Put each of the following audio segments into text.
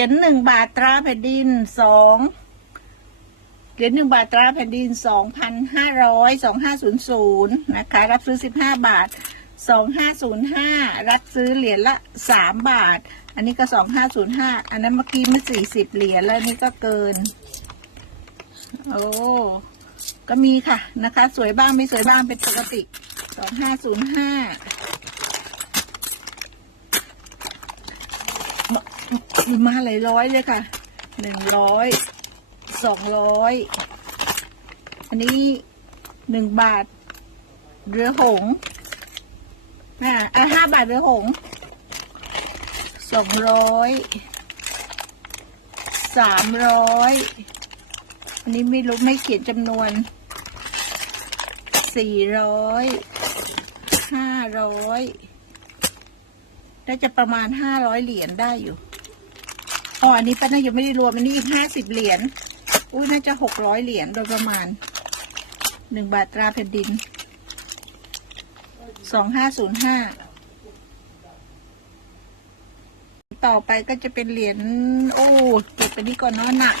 เหรียญหนึ่งบาทตราแผ่นดินสองเหรียญหนึ่งบาทตราแผ่นดินสองพันห้าร้อยสองห้าศูนย์ศูนย์นะคะ รับซื้อสิบห้าบาทสองห้าศูนย์ห้ารับซื้อเหรียญละสามบาท อันนี้ก็สองห้าศูนย์ห้าอันนั้นเมื่อกี้มันสี่สิบเหรียญแล้วนี่ก็เกิน โอ้ก็มีค่ะนะคะ สวยบ้างไม่สวยบ้างเป็นปกติสองห้าศูนย์ห้า มาหลายร้อยเลยค่ะ หนึ่งร้อย สองร้อย อันนี้หนึ่งบาท เรือหงส์อ่าอะห้าบาทเรือหงส์สองร้อย สามร้อย อันนี้ไม่รู้ไม่เขียนจำนวน สี่ร้อย ห้าร้อย น่าจะประมาณห้าร้อยเหรียญได้อยู่อ๋ออันนี้ป้าน่ายังไม่ได้รวมอันนี้อีกห้าสิบเหรียญอุ้ยน่าจะหกร้อยเหรียญโดยประมาณหนึ่งบาทตราแผ่นดินสองห้าศูนย์ห้าต่อไปก็จะเป็นเหรียญโอ้เก็บไปนี้ก่อนเนาะหนัก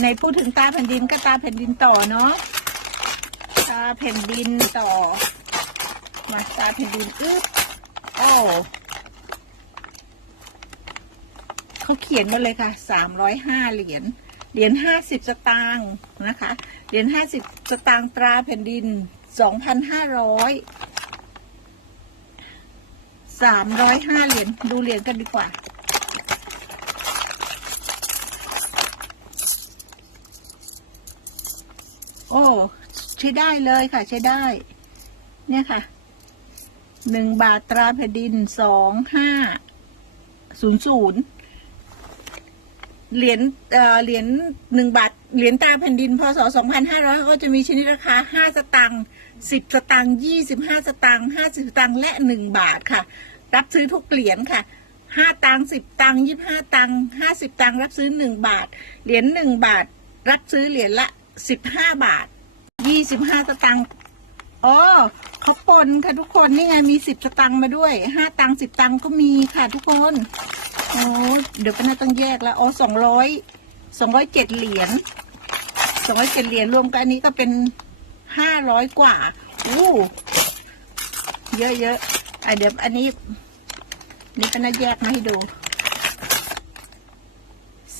ในพูดถึงตาแผ่นดินก็ตาแผ่นดินต่อเนาะตาแผ่นดินต่อมาตาแผ่นดินอึ๊บ อ้เขาเขียนมาเลยค่ะสามร้อยห้าเหรียญ เหรียญห้าสิบสตางค์นะคะ เหรียญห้าสิบสตางค์ตราแผ่นดินสองพันห้าร้อยสามร้อยห้าเหรียญ ดูเหรียญกันดีกว่าโอ้ ใช้ได้เลยค่ะ ใช้ได้ เนี่ยค่ะ หนึ่งบาทตราแผ่นดินสองห้าศูนย์ศูนย์เหรียญเอ่อเหรียญหนึ่งบาท เหรียญตราแผ่นดิน พศสองพันห้าร้อยก็จะมีชนิดราคาห้าสตังค์สิบสตังค์ยี่สิบห้าสตังค์ห้าสิบสตังค์และหนึ่งบาทค่ะ รับซื้อทุกเหรียญค่ะห้าตังค์สิบตังค์ยี่ห้าตังค์ห้าสิบตังค์รับซื้อหนึ่งบาท เหรียญหนึ่งบาท รับซื้อเหรียญละสิบห้าบาทยี่สิบห้าสตังค์ อ๋อเขาปนค่ะทุกคนนี่ไงมีสิบสตังค์มาด้วยห้าตังค์สิบตังค์ก็มีค่ะทุกคนโอ้เดี๋ยวก็น่าต้องแยกแล้วอ๋อสองร้อยสองร้อยเจ็ดเหรียญสองร้อยเจ็ดเหรียญรวมกันอันนี้ก็เป็นห้าร้อยกว่าอู้เยอะเยอะอะเดี๋ยวอันนี้ นี่ก็น่าแยกมาให้ดู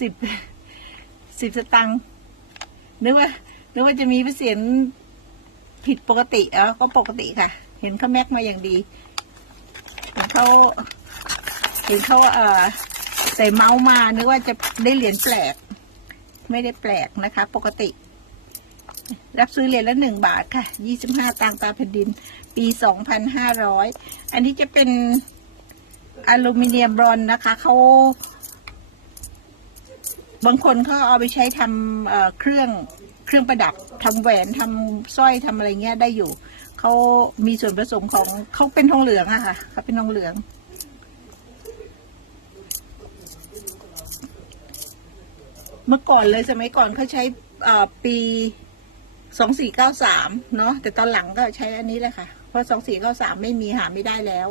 สิบสิบสตังค์นึกว่านึกว่าจะมีเสียง ผิดปกติเออก็ปกติค่ะ เห็นเขาแม็กมาอย่างดีเห็นเขาเห็นเขาเอ่อใส่เมาส์มานึกว่าจะได้เหรียญแปลก ไม่ได้แปลกนะคะ ปกติ รับซื้อเหรียญละหนึ่งบาทค่ะยี่สิบห้าตังตาแผ่นดิน ปีสองพันห้าร้อยอันนี้จะเป็นอลูมิเนียมบรอนนะคะเขาบางคนเขาเอาไปใช้ทำเอ่อเครื่อง เครื่องประดับทำแหวนทำสร้อยทำอะไรเงี้ยได้อยู่เขามีส่วนผสมของเขาเป็นทองเหลืองอะค่ะเขาเป็นทองเหลือง เมื่อก่อนเลยสมัยก่อนเขาใช้ปีสองสี่เก้าสามเนาะแต่ตอนหลังก็ใช้อันนี้แหละค่ะ เพราะสองสี่เก้าสามไม่มีหาไม่ได้แล้ว